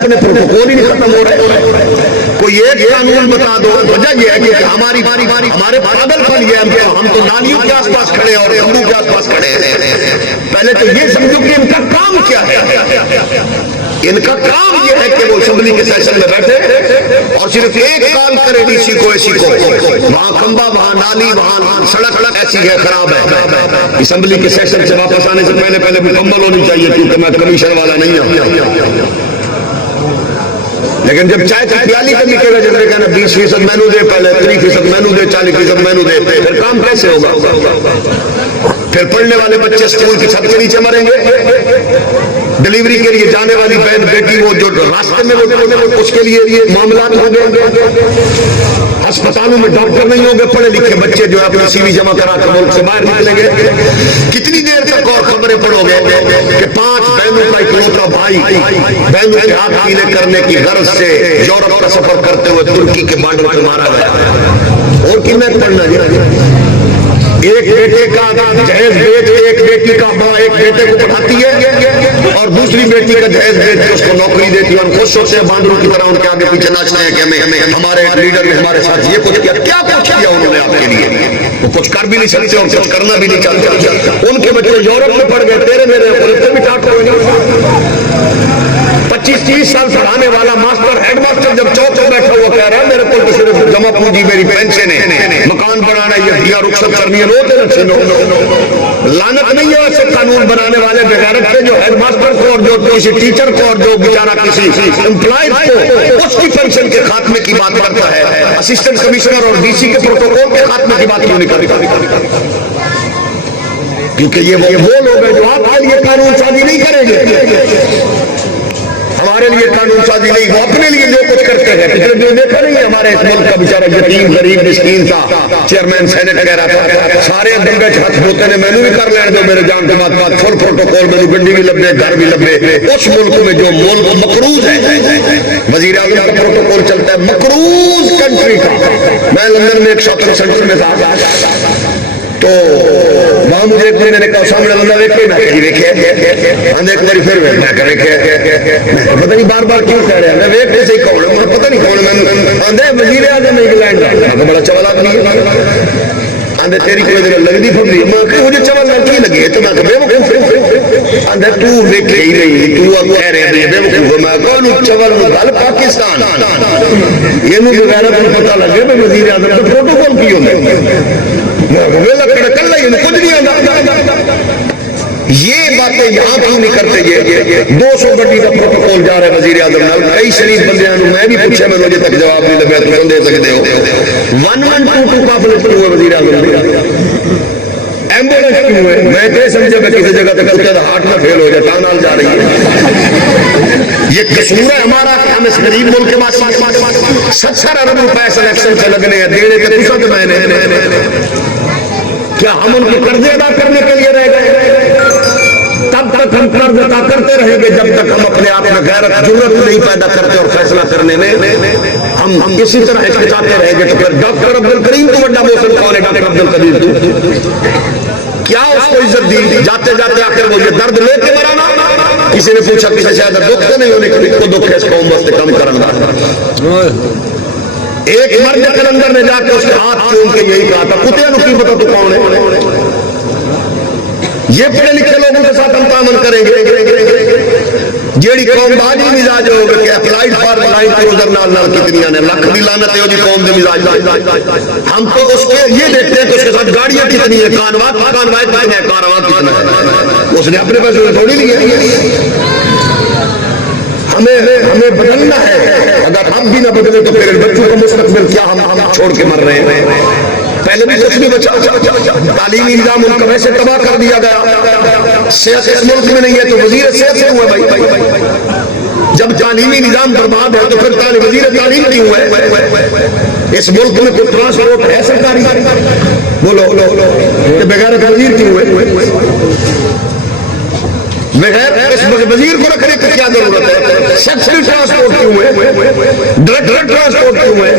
اپنے پروٹوکول ہی نہیں ختم ہو رہے. کوئی ایک قانون بتا دو. وجہ یہ ہے کہ ہمارے پاگل پن یہ ہے, ہم تو نالیوں کے آس پاس کھڑے اور ہندو کے آس پاس کھڑے ہیں. پہلے تو یہ سمجھو کہ ان کا کام کیا ہے. ان کا کام یہ ہے کہ وہ اسمبلی کے سیشن میں بیٹھے اور صرف ایک کال کرے ڈی سی کو, اے سی کو, وہاں کھمبا, وہاں نالی, وہاں سڑک ایسی ہے خراب ہے. اسمبلی کے سیشن سے واپس آنے سے پہلے مکمل ہونی چاہیے کیونکہ میں کمیشن والا نہیں ہوں. لیکن جب چائے کی پیالی کا نکلے گا, جب کہنا 20% مینو دے, پہلے 30% مینو دے, 40% مینو دے, پھر کام کیسے ہوگا؟ پھر پڑھنے والے بچے اسکول کی چھت کے نیچے مریں گے. ڈلیوری کے لیے جانے والی بہن بیٹی وہ جو راستے میں اس کے لیے یہ معاملات ہوں گے. ہسپتالوں میں ڈاکٹر نہیں ہوں گے. پڑھے لکھے بچے جو اپنی سی وی جمع کرا کر ملک سے باہر نکلیں گے. کتنی دیر تک اور خبریں پڑھو گے کہ 5 بہنوں کا اکلوتا بھائی بہنوں کے ہاتھ پیلے کرنے کی غرض سے یورپ کا سفر کرتے ہوئے ترکی کے بارڈر پہ مارا گیا. اور کتنا پڑھنا جائے. ایک بیٹے کا جہیز بیچ کے ایک بیٹی کا ماں ایک بیٹے کو پڑھاتی ہے اور دوسری بیٹی کا جہیز بیچ کے اس کو نوکری دیتی ہے. اور خوش ہوتے ہیں باندروں کی طرح ان کے آگے پیچھے ناچتے ہیں کہ ہمیں ہمارے لیڈر نے ہمارے ساتھ یہ کچھ کیا. کیا کچھ کیا انہوں نے آپ کے لیے؟ وہ کچھ کر بھی نہیں سکتے اور کچھ کرنا بھی نہیں چاہتے. ان کے بچے یورپ میں پڑھ گئے, تیرے میرے پولیس بھی ٹاٹ ہوئے. 25-30 سال پڑھانے والا ماسٹر ہیڈ ماسٹر جب چوک میں بیٹھا ہوا کہہ رہا ہے میرے کو تو صرف جمع پونجی میری پینشن ہے, مکان بنانا ہے, یہ دیا رخصت کرنی ہے. لعنت نہیں ہے ایسے قانون بنانے والے بغیرت سے جو ہیڈ ماسٹر کو اور جو کسی ٹیچر کو اور جو بیچارہ کسی امپلائز کو اس کی پینشن کے خاتمے کی بات کرتا ہے. اسسٹنٹ کمشنر اور ڈی سی کے پروٹوکول کے خاتمے کی بات کیوں نہیں کرتا؟ کیونکہ یہ وہ لوگ ہیں جو آپ کے لیے قانون سازی نہیں کریں گے. ہمارے لیے قانون سازی نہیں, وہ اپنے لیے جو کچھ کرتے ہیں. پچھلے دن دیکھا نہیں ہمارے اس ملک کا بیچارہ یتیم غریب مسکین تھا, چیئرمین سینٹ وغیرہ تھا, سارے دنگے ہاتھ دھوتے نے مینو بھی کر لینے دو میرے جان کے بات فل پروٹوکول میں گڈی بھی لبے گھر بھی لبے. اس ملک میں جو ملک مقروض ہے, وزیر اعظم کا پروٹوکول چلتا ہے مقروض کنٹری کا. میں لندن میں ایک شاپنگ سینٹر میں تھا تو وہاں مجھے ایک مہینے نے کہا سامنے بندہ دیکھے نا کہ دیکھے ایک باری پھر پتہ نہیں بار بار کیوں کہہ رہے ہیں. میں ویک سے ہی کون ہے, مجھے پتہ نہیں کون ہے. آندھے وزیر اعظم انگلینڈ کا بڑا چول آدمی ہے. آندھے تیری کوئی دن لگتی پھرلی, مجھے چول لڑکی لگی ہے تو میں بے وقوف. آندھے تو دیکھے ہی نہیں, تو اب کہہ رہے ہیں بے وقوف. میں کہوں چول گل پاکستان یہ بغیر پتہ لگے میں وزیر اعظم کا پروٹوکول کی ہوتا یہ باتیں یہاں کیوں نہیں کرتے. یہ 200 گڈی کا پروٹوکول جا رہا ہے وزیر اعظم نال. کئی شریف بندیاں میں بھی پوچھا, میں مجھے تک جواب نہیں لگا. تم دے سکتے ہو 1122 قافلے کیوں ہے وزیر اعظم؟ ایمبولینس کیوں ہے؟ میں تو سمجھا کہ کسی جگہ تک کتے ہارٹ نہ فیل ہو جائے ٹانال جا رہی ہے. یہ قصور ہے ہمارا کہ ہم اس غریب ملک کے پاس 70 ارب روپے سلیکشن سے لگنے ہیں دینے کے دوسرا تو میں نے کیا ہم ان کو قرضے ادا کرنے کے لیے رہ گئے؟ تب تک ہم قرض ادا کرتے رہیں گے جب تک ہم اپنے آپ میں غیرت جرأت نہیں پیدا کرتے اور فیصلہ کرنے میں ہم اسی طرح ہچکچاتے رہیں گے. تو پھر ڈاکٹر عبدالکریم تو بڑا موسم کون ہے؟ ڈاکٹر عبدالقدیر کیا اس کو عزت دی؟ جاتے جاتے آخر وہ یہ درد لے کے مرانا. کسی نے پوچھا کسی سے زیادہ دکھ تو نہیں ہونے کی کو دکھ ہے اس قوم واسطے کم کرنا. ایک مرد کلندر نے جا کے اس کے ہاتھ چوم کے یہی کہا تھا کتیا نو کی پتا تو کون ہے. یہ پڑھے لکھے لوگوں کے ساتھ ہم تعامل کریں گے. جیڑی قوم باجی مزاج ہوگا کہ اپلائیڈ فار لائن کروزر نال کتنی نے لاکھ دی لعنت ہے جی قوم دے مزاج. ہم تو اس کے یہ دیکھتے ہیں کہ اس کے ساتھ گاڑیاں کتنی ہیں, کانوات کتنے ہیں, کاروان کتنا ہے. اس نے اپنے پیسے میں تھوڑی لیے. ہمیں بدلنا ہے. اگر ہم بھی نہ بدلے تو پھر بچوں کا مستقبل کیا ہم چھوڑ کے مر رہے ہیں. پہلے بھی کچھ نہیں بچا. تعلیمی نظام ان کا ویسے تباہ کر دیا گیا. صحت اس ملک میں نہیں ہے تو وزیر صحت سے ہوا بھائی. جب تعلیمی نظام برباد ہے تو پھر وزیر تعلیم کیوں ہے؟ اس ملک میں کوئی ٹرانسپورٹ ہے سرکاری؟ بولو بغیر وزیر کیوں ہے؟ بغیر اس وزیر کو رکھنے کی کیا ضرورت ہے؟ سیکشن ٹرانسپورٹ کیوں ہے؟ ڈائریکٹ ٹرانسپورٹ کیوں ہے؟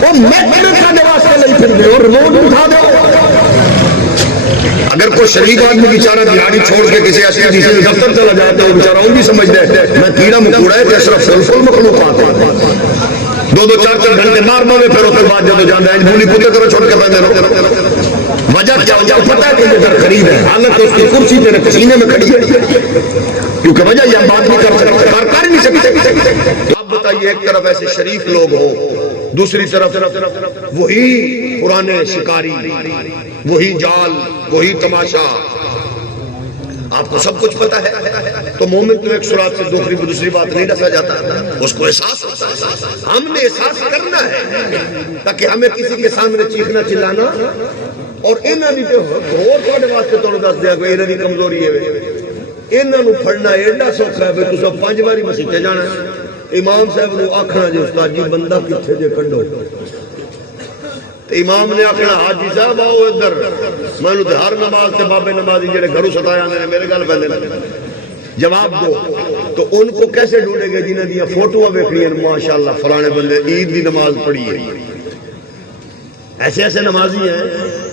وہ میٹرک کا واسطے نہیں پھر دے اور ریموٹ اٹھا دو. اگر کوئی کوئی شریف آدمی بیچارہ دیہڑی چھوڑ کے کسی ایسی کسی دفتر چلا جاتا ہے وہ بیچارہ ان بھی سمجھتا ہے میں کیڑا مکوڑا ہے کہ صرف فل مخلوقات ہیں. 2-4 گھنٹے مار مارے پھر اس کے بعد جب جانا ہے بولی کتے طرح چھوڑ کے پہنے رہو. وجہ کیا وجہ پتہ ہے کہ یہ گھر خرید ہے حالت اس کی کرسی تیرے پسینے میں کھڑی ہے کیونکہ وجہ یہ بات نہیں کر سکتے کر نہیں سکتے. آپ بتائیے ایک طرف ایسے شریف لوگ ہوں دوسری طرف وہی پرانے شکاری وہی جال وہی تماشا آپ کو سب کچھ پتا ہے. تو مومن تو ایک سرات سے دوسری بات نہیں ڈسا جاتا اس کو احساس ہوتا ہے. ہم نے احساس کرنا ہے تاکہ ہمیں کسی کے سامنے چیخنا چلانا اور انہاں دی تے ہور تواڈے واسطے تانوں دس دیا کوئی انہاں دی کمزوری ہے انہاں نو پھڑنا ایڈا سوکھا ہے کہ تساں 5 واری مسجد جانا ہے امام صاحب نو آکھنا جے استاد جی بندہ کتھے جے کڈو امام نے آکھنا حاجی صاحب آؤ ادھر میں نے ہر نماز تے بابے نمازی جڑے گھروں ستایا نے میرے گل پہلے جواب دو. تو ان کو کیسے ڈھونڈیں گے جنہاں دی فوٹوਆਂ ویکھنی ہیں ماشاءاللہ فلانے بندے عید دی نماز پڑھی ہے ایسے نمازی ہیں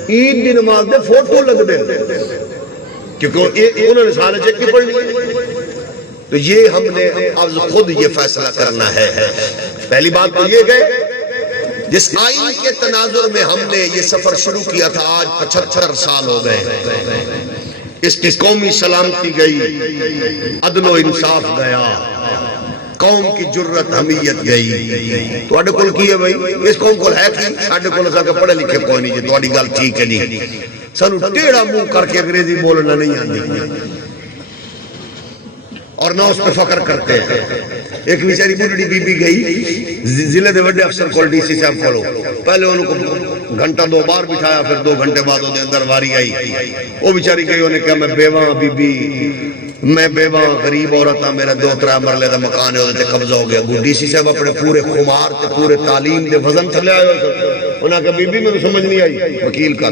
عید دی نماز دے فوٹو لگ دے کیونکہ انہوں نے سارے چیک کی پڑھنی ہے. تو یہ ہم نے اب خود یہ فیصلہ کرنا ہے. پہلی بات تو یہ گئے جس آئین کے تناظر میں ہم نے یہ سفر شروع کیا تھا آج 75 سال ہو گئے. اس کی قومی سلامتی گئی عدل و انصاف گیا قوم کی جرت حمیت گئی. تو اڈے کل کی ہے بھائی اس قوم کو ہے کہ ساڈے کول اساں کے پڑھے لکھے کوئی نہیں جی تواڈی گل ٹھیک ہے نہیں سانو ٹیڑھا منہ کر کے انگریزی بولنا نہیں آندی اور نہ اس پہ فخر کرتے ہیں. ایک بیچاری بڈڑی بی بی گئی ضلع دے بڑے افسر کول ڈی سی صاحب کولو پہلے ان کو گھنٹہ 2 بار بٹھایا پھر 2 گھنٹے بعد وہ اندر واری آئی وہ بیچاری گئی انہوں نے کہا میں بیوہ بی بی میں بیوہ غریب عورت ہاں میرا 2-3 مرلے دا مکان ہے تے قبضہ ہو گیا. ڈی سی صاحب اپنے پورے خمار تے پورے تعلیم دے وزن تھلے آئے انہوں نے کہا بی بی میں سمجھ نہیں آئی وکیل کر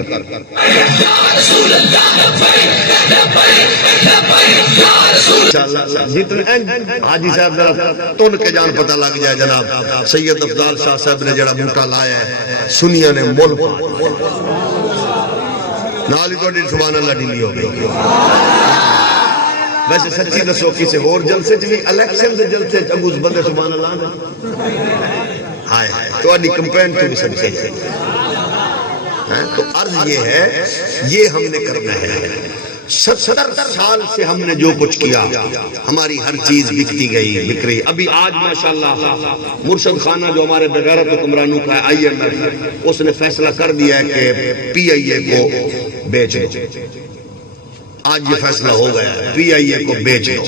حاجی صاحب ذرا تن کے جان پتہ لگ جائے جناب سید افضال شاہ صاحب نے جڑا بوٹا لایا ہے سنیا نے مول نال ہی تہاڈی سبحان اللہ ڈیلی ہو گئی. ویسے سچی دسو کسی اور جلسے چ بھی الیکشن دے جلسے چ اس بندے سبحان اللہ نے ہائے تہاڈی کمپین تو بھی سچی ہے. تو عرض یہ ہے یہ ہم نے کرنا ہے. 70 سال سے ہم نے جو کچھ کیا ہماری ہر چیز بکتی گئی بک رہی. ابھی آج ماشاءاللہ مرشد خانہ جو ہمارے بغیرت حکمرانوں کا ہے IMF اس نے فیصلہ کر دیا ہے کہ PIA کو بیچ دو. آج یہ فیصلہ ہو گیا ہے PIA کو بیچ دو.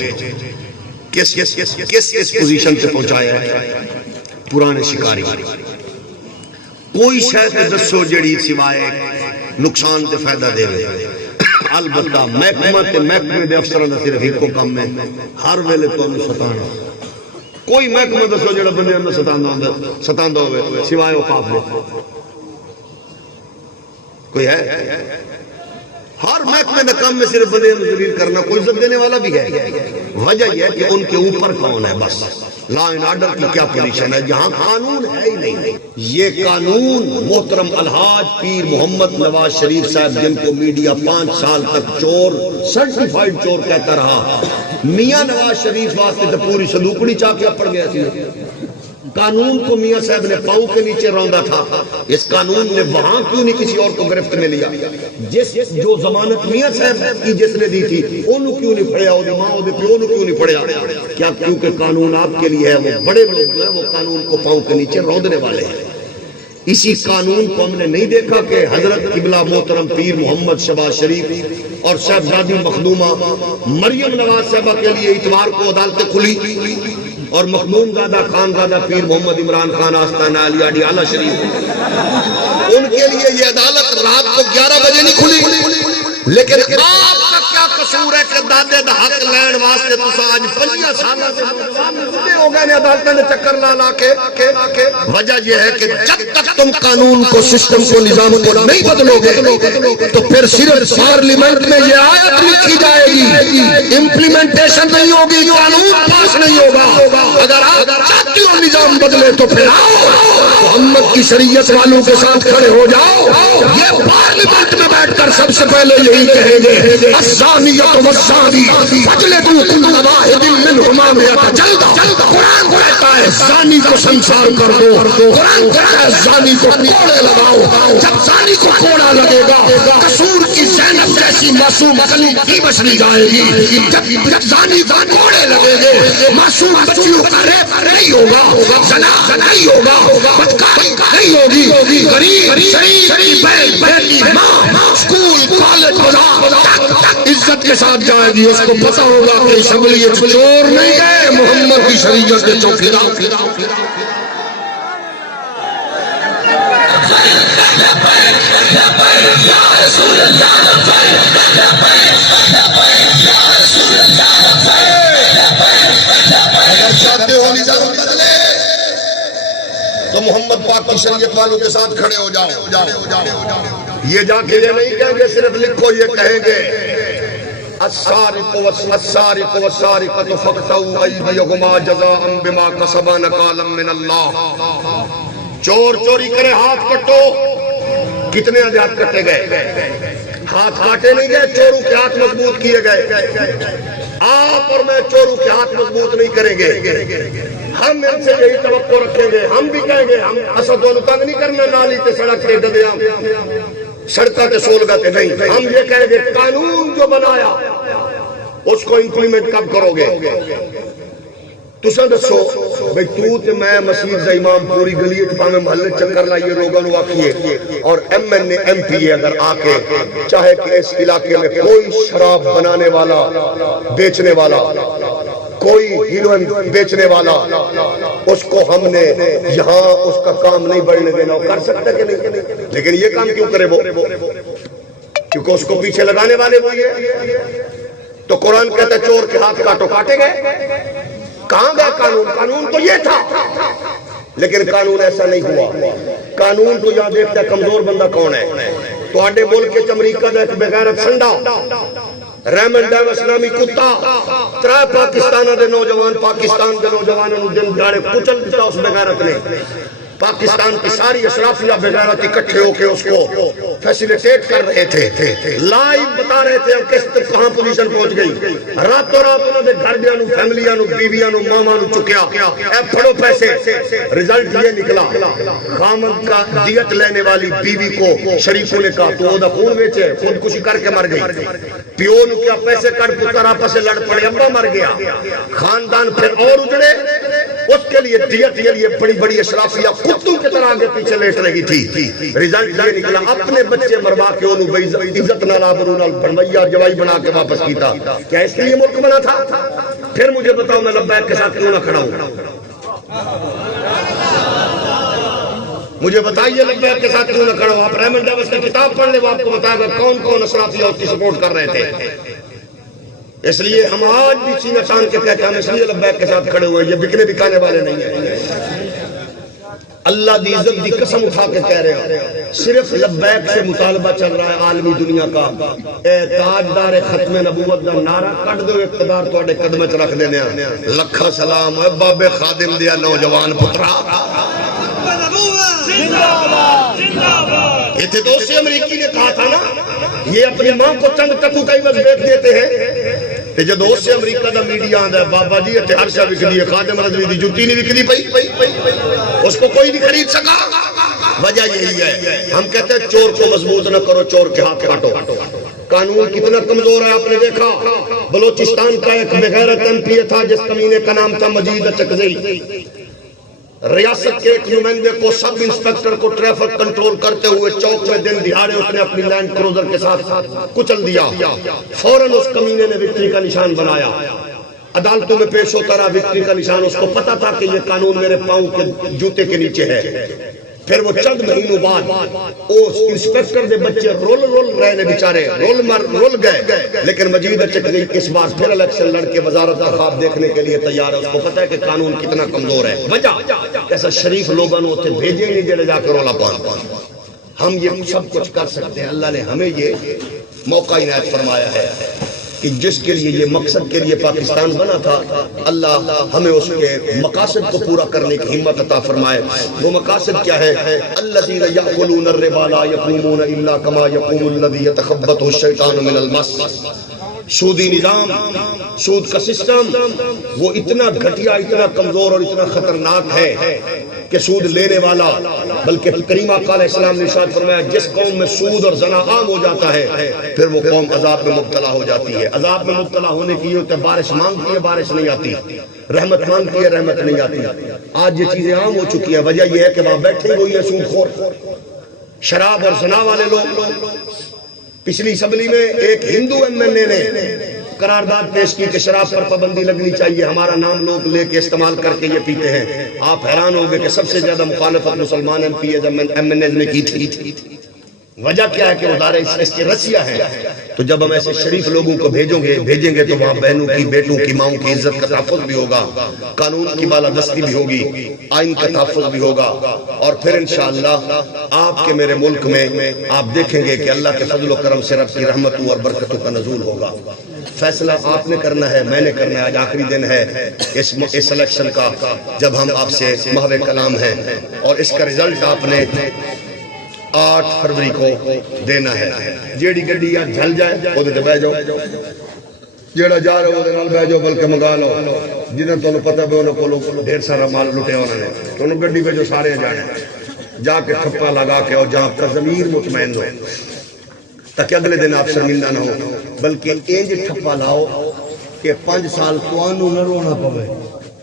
کس اس پوزیشن سے پہنچایا ہے پرانے شکاری کوئی شاید دسو جڑی سوائے نقصان تے فائدہ دے رہے. البتہ محکمے دے افسران دا صرف ایک کو کم ہے ہر ویلے تانوں ستانا. کوئی محکمہ دسو جڑا بندے نوں ستاندا ہوے سوائے اوقاف دے کوئی ہے؟ ہر محکمے میں کام میں صرف بندے نوں ذلیل کرنا. کوئی عزت دینے والا بھی ہے. وجہ یہ ہے کہ ان کے اوپر کون ہے بس لا اینڈ آرڈر کی کیا پوزیشن ہے جہاں قانون ہے ہی نہیں. یہ قانون محترم الحاج پیر محمد نواز شریف صاحب جن کو میڈیا 5 سال تک چور سرٹیفائیڈ چور کہتا رہا میاں نواز شریف واسطے تو پوری صندوقڑی چاہ کے پڑ گیا تھی. قانون کو میاں صاحب نے پاؤں کے نیچے روندا تھا. اس قانون نے وہاں کیوں نہیں کسی اور کو گرفت میں لیا؟ جو ضمانت میاں صاحب کی جس نے دی تھی انہوں کیوں نہیں پڑھیا وہ ماں وہ پیو نے کیوں نہیں پڑھیا؟ کیا کیونکہ قانون آپ کے لیے ہے. وہ بڑے لوگ جو ہیں وہ قانون کو پاؤں کے نیچے روندنے والے ہیں. اسی قانون کو ہم نے نہیں دیکھا کہ حضرت قبلہ محترم پیر محمد شہباز شریف اور صاحبزادی مخدومہ مریم نواز صاحبہ کے لیے اتوار کو عدالتیں کھلی اور مخدوم زادہ خان زادہ پیر محمد عمران خان آستانہ علی اڈی اعلیٰ شریف ان کے لیے یہ عدالت رات کو 11 بجے نہیں کھلی. لیکن آپ کا کیا کیا قصور ہے کہ دادے دا حق لین واسطے تسا اج 50 سالاں دے بوڑھے ہو گئے نے عدالتاں دے چکر لا لا کے وجہ یہ ہے کہ جب تک تم قانون کو سسٹم کو نظام کو نہیں بدلو گے تو پھر صرف پارلیمنٹ میں یہ آیت لکھی جائے گی، امپلیمنٹیشن نہیں ہوگی، قانون پاس نہیں ہوگا۔ اگر آپ چاہتے ہو نظام بدلے تو پھر آؤ محمد کی شریعت والوں کے ساتھ کھڑے ہو جاؤ۔ یہ پارلیمنٹ میں بیٹھ کر سب سے پہلے یہی کہیں گے الزانیۃ والزانی فاجلدوا کل واحد منہما مئۃ جلدہ۔ قرآن کہتا ہے زانی کو سنسار کر دو، قرآن کہتا ہے زانی کو کوڑے لگاؤ۔ جب زانی کو کوڑا لگے گا قصور کی زینب جیسی معصوم کلی کی بچنی جائے گی۔ جب زانی کو کوڑے لگے گے معصوم بچیوں کا ریپ نہیں ہوگا، زنا نہیں ہوگا، بدکاری نہیں ہوگی، غریب شریف بیٹی ماں اسکول کالج بازار عزت کے ساتھ جائے گی۔ اس کو پتہ ہوگا کہ اسمبلی چور نہیں ہے، محمد کی شریعت کے چوکیدار۔ اگر چاہتے ہو نظام بدلے تو محمد پاک کی شریعت والوں کے ساتھ کھڑے ہو جاؤ۔ یہ جا کے یہ نہیں کہیں گے صرف لکھو، یہ کہیں گے السارق والسارقۃ فاقطعوا ایدیہما جزاء بما کسبا نکالا من اللہ۔ چور چوری کرے ہاتھ کٹو، کتنے ہاتھ کٹے گئے؟ ہاتھ کاٹے نہیں گئے، چوروں کے ہاتھ مضبوط کیے گئے۔ آپ اور میں چوروں کے ہاتھ مضبوط نہیں کریں گے، ہم ان سے یہی توقع رکھیں گے۔ ہم بھی کہیں گے ہم اسد و تنگ نہیں کرنا، نالی تے سڑک تے ڈدیا سڑکاں تے سولگا تے نہیں۔ ہم یہ کہیں گے قانون جو بنایا اس کو امپلیمنٹ کب کرو گے؟ تساں دسو بھئی تو تے میں مسجد دا امام پوری گلی تے پاویں محلے چکر لائیے لوگاں نوں آکھیے اور M N A M P A اگر آ کے چاہے کہ اس علاقے میں کوئی شراب بنانے والا بیچنے والا کوئی ہیروئن بیچنے والا اس کو ہم نے یہاں اس کا کام نہیں بڑھنے دینا، کر سکتا کہ نہیں؟ لیکن یہ کام کیوں کرے وہ؟ کیونکہ اس کو پیچھے لگانے والے وہ یہ۔ تو قرآن کہتا ہے چور کے ہاتھ کاٹو، کاٹے گئے؟ کہاں گیا قانون؟ قانون تو یہ تھا، لیکن قانون ایسا نہیں ہوا۔ قانون تو یہاں دیکھتا ہے کمزور بندہ کون ہے۔ تو آڈے ملک کے امریکہ دا ایک بغیرت سنڈا ریمن ڈیوس نامی کتا 3 پاکستانہ دے نوجوان پاکستان دے نوجوانوں نے دن دیہاڑے کچل دیتا اس بغیرت نے۔ پاکستان کی ساری اشرافیہ بغیرت اکٹھے ہو کے اس کو فیسیلیٹیٹ کر رہے تھے، لائیو بتا رہے تھے کس طرح کہاں پوزیشن پہنچ گئی۔ راتوں رات انہوں نے گھر دیاں نو فیملیاں نو بیویاں نو ماما نو چکیا، اے پھڑو پیسے۔ رزلٹ یہ نکلا خامد کا دیت لینے والی بیوی کو شریفوں نے کہا تو دا خون بیچے، خودکشی کر کے مر گئی۔ پیو نو کیا پیسے کٹ پتر آپس سے لڑ پڑے، ابا مر گیا۔ خاندان پھر اور اجڑے، اس کے لیے دیت یہ لیے بڑی بڑی اشرافیہ کتوں کی طرح آگے پیچھے لیٹ رہی تھی۔ رزلٹ یہ نکلا اپنے بچے مروا کے انہوں بے عزت نال آبرو نال بنویا جوائی بنا کے واپس کیتا۔ کیا اس کے لیے ملک بنا تھا؟ پھر مجھے بتاؤ میں لبیک کے ساتھ کیوں نہ کھڑا ہوں؟ مجھے بتائیے لبیک کے ساتھ کیوں نہ کھڑا ہوں؟ آپ ریمن ڈیوس کی کتاب پڑھ لیں، وہ آپ کو بتائے گا کون کون اشرافیہ اس کی سپورٹ کر رہے تھے۔ اس لیے ہم آج بھی سینہ تان کے کہتے ہیں ہم اس لیے لبیک کے ساتھ کھڑے ہوئے، یہ بکنے بکانے والے نہیں ہیں۔ اللہ دی عزت دی قسم اٹھا کے کہہ رہے ہیں صرف لبیک سے مطالبہ چل رہا ہے عالمی دنیا کا۔ اے تاجدار ختم نبوت دا نعرہ کٹ دو، اقتدار تواڈے قدمے چ رکھ دینے ہیں۔ لکھا سلام اے بابے خادم دیا نوجوان پترا۔ یہ تھے دوست سے امریکی نے کہا تھا نا یہ اپنی ماں کو چند ٹکو کئی وقت بیچ دیتے ہیں۔ تے جو دوست سے امریکہ دا میڈیا آندا ہے بابا جی تے ہر شے وکدی ہے، خادم رضوی دی جوتی نہیں وکدی پئی، اس کو کوئی نہیں خرید سکا۔ وجہ یہی ہے ہم کہتے ہیں چور کو مضبوط نہ کرو، چور کے ہاتھ کاٹو۔ قانون کتنا کمزور ہے آپ نے دیکھا۔ بلوچستان کا ایک بغیرت ایم پی اے تھا جس کمینے کا نام تھا مجید چکزئی، ریاست کے ایک نمائندے کو سب انسپیکٹر کو ٹریفک کنٹرول کرتے ہوئے چوک میں دن دہاڑے اس نے اپنی لینڈ کروزر کے ساتھ کچل دیا۔ فوراً اس کمینے نے وکٹری کا نشان بنایا، عدالتوں میں پیش ہوتا رہا وکٹری کا نشان۔ اس کو پتا تھا کہ یہ قانون میرے پاؤں کے جوتے کے نیچے ہے۔ پھر وہ چند مہینوں بعد اس انسپیکٹر دے بچے رول رہے نے بیچارے رول گئے، لیکن مجید چک گئی اس بار پھر الیکشن لڑ کے وزارت کا خواب دیکھنے کے لیے تیار ہے. اس کو پتہ ہے کہ قانون کتنا کمزور ہے. وجہ ایسا شریف لوگوں نے اتنے بھیجے نہیں جڑے جا کے رولا پان. ہم یہ سب کچھ کر سکتے ہیں. اللہ نے ہمیں یہ موقع عنایت فرمایا ہے کہ جس کے لیے یہ مقصد کے لیے پاکستان بنا تھا، اللہ ہمیں اس کے مقاصد کو پورا کرنے کی ہمت عطا فرمائے. وہ مقاصد کیا ہے؟ الذین یأکلون الربا لا یقومون الا کما یقوم الذی یتخبطہ الشیطان من المس. سودی نظام، سود کا سسٹم وہ اتنا گھٹیا، اتنا کمزور اور اتنا خطرناک ہے کہ سود لینے والا، بلکہ کریم آقا علیہ السلام نے ارشاد فرمایا جس قوم میں سود اور زنا عام ہو جاتا ہے پھر وہ قوم عذاب میں مبتلا ہو جاتی ہے. عذاب میں مبتلا ہونے کی یہ ہوتا ہے بارش مانگتی ہے بارش نہیں آتی، رحمت مانگتی ہے رحمت نہیں آتی. آج یہ چیزیں عام ہو چکی ہیں. وجہ یہ ہے کہ وہاں بیٹھے ہوئی ہے سود خور، شراب اور زنا والے لوگ. پچھلی اسمبلی میں ایک ہندو ایم این اے نے قرارداد پیش کی کہ شراب پر پابندی لگنی چاہیے، ہمارا نام لوگ لے کے استعمال کر کے یہ پیتے ہیں. آپ حیران ہو گئے کہ سب سے زیادہ مخالفت مسلمان ایم پی ایم این اے نے کی تھی. وجہ کیا ہے کہ ادارے اس کی رسیاں ہیں. تو جب ہم ایسے شریف لوگوں کو بھیجیں گے تو وہاں بہنوں کی، بیٹوں کی، ماؤں کی عزت کا تحفظ بھی ہوگا، قانون کی بالادستی بھی ہوگی، آئین کا تحفظ بھی ہوگا. اور پھر انشاءاللہ آپ کے میرے ملک میں آپ دیکھیں گے کہ اللہ کے فضل و کرم سے رب کی رحمتوں اور برکتوں کا نزول ہوگا. فیصلہ آپ نے کرنا ہے، میں نے کرنا ہے. آج آخری دن ہے اس الیکشن کا جب ہم آپ سے محو کلام ہیں، اور اس کا رزلٹ آپ نے 8 فروری کو دینا ہے. جیڑی گڈی یا جھل جائے وہ دے بہ جاؤ، جیڑا جا رہے وہ دے نال بہ جاؤ، بلکہ منگا لو. جنہیں تو پتہ بھی انہوں کو ڈھیر سارا مال لٹے انہوں نے، تو انہوں گڈی پہ جو سارے جانے جا کے ٹھپا لگا کے اور جہاں کا ضمیر مطمئن ہو تاکہ اگلے دن آپ شرمندہ نہ ہو. بلکہ انج ٹھپا لاؤ کہ 5 سال تو نہ رونا پوے،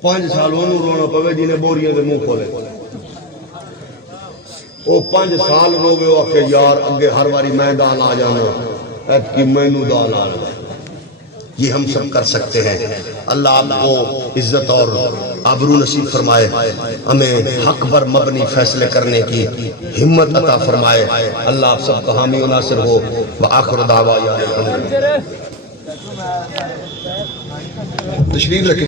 5 سال انہوں رونا پوے جنہیں بوریاں دے منہ کھولے. وہ 5 سال روے ہو کہ یار اگے ہر واری میں دال آ جانا، ایت کی مینو دال آ جانا. یہ ہم سب کر سکتے ہیں. اللہ آپ کو عزت اور آبرو نصیب فرمائے، ہمیں حق پر مبنی فیصلے کرنے کی ہمت عطا فرمائے. اللہ آپ سب کا حامی و ناصر ہو. وآخر دعوانا تشریف رکھیں.